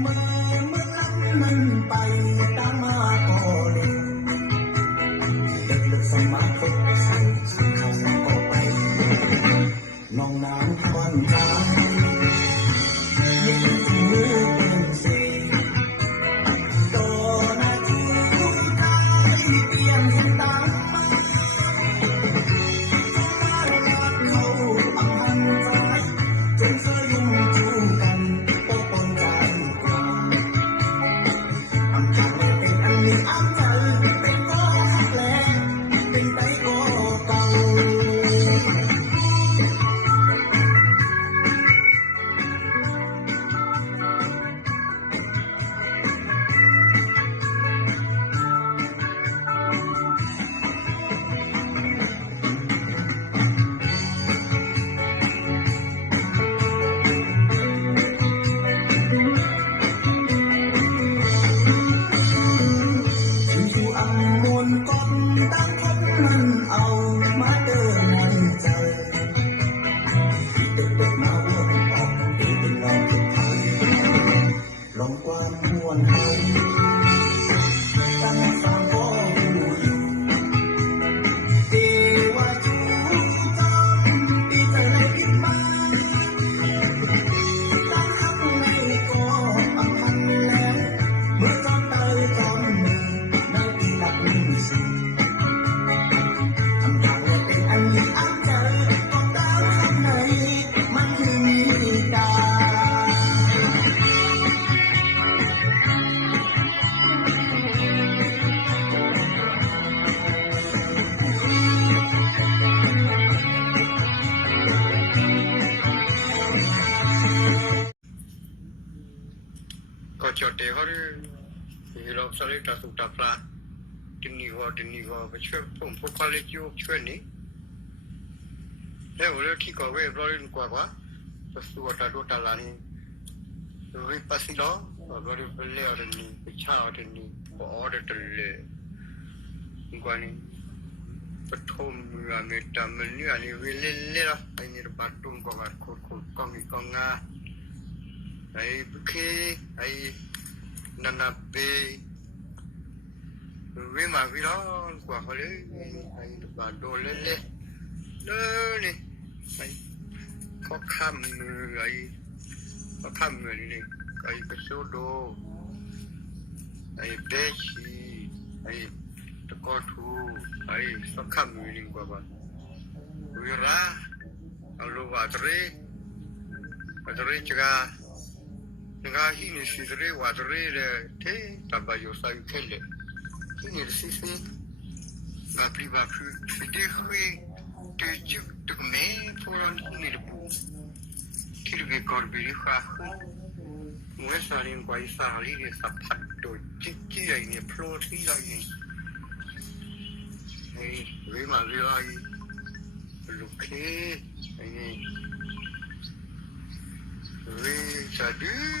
เมื่อนั้นไปตามมาก็เลยเด็กเลือกสมาคมใส่สิ่งเขาก็ไปน้องน้ำควันตายิ่งถึงมือเป็นสีต่อหน้าที่คุณตาเปลี่ยนตาเขาอันตรายจนเธอยุ่งจูกันก็ปนกันอำจังเป็นอันนี้อำใจเป็นก็หักแหลกเป็นไปก็เก่าเอามาเดินให้ใจเด็กๆมาวนออกเป็นเงาเป็นไทยลองกวาดมวนหายตั้งสามพ่อผู้อยู่เทวาจูตอนปีเตอร์ในปิดบ้านตั้งหักในก็อังคันแล้วเมื่อตอนเตยตอนหนึ่งได้ที่หลักหนึ่งสิ่งก็จดเดี๋ยวเขาที่เราสลิดตัดสุดตัดปลาดินนี่ว่าไปช่วยผมพวกเขาเลยช่วยนี่แล้วเรื่องที่ก่อเว็บเราเรื่องกว่าตัวสุดตัดลานี่วิปัสสิโลเราเรื่องเลี้ยงนี่ไปเช่าเรื่องนี่พอเดินเลยกว่านี่ปฐมอเมริกามันนี่อันนี้วิเล่ละไอ้นี่บัตรตุ้งก็บัตรขุดกองอีกองงาไอ้บุคไอ้นันเบวิมาวิลอนกว่าเขาเลยไอ้บาโดเล่เลยนี่ไอ้เขาข้ามมือไอ้เขาข้ามมือนี่ไอ้กระโซโดไอ้เบชีไอ้ตะกอทูไอ้เขาข้ามมือนี่กว่าบ้านวิราเอาลูกวัดรีจ้าnga hini sidre wadre le te tabayo sa ukele hini sisi ma priva plus de khui de ju de me pour un hini de bu ki de korbi kha mwe sa rin kwai sa li de sa phat do chi ai ni pro thi la yi hey we ma li la yi lu ke ai ni we sa du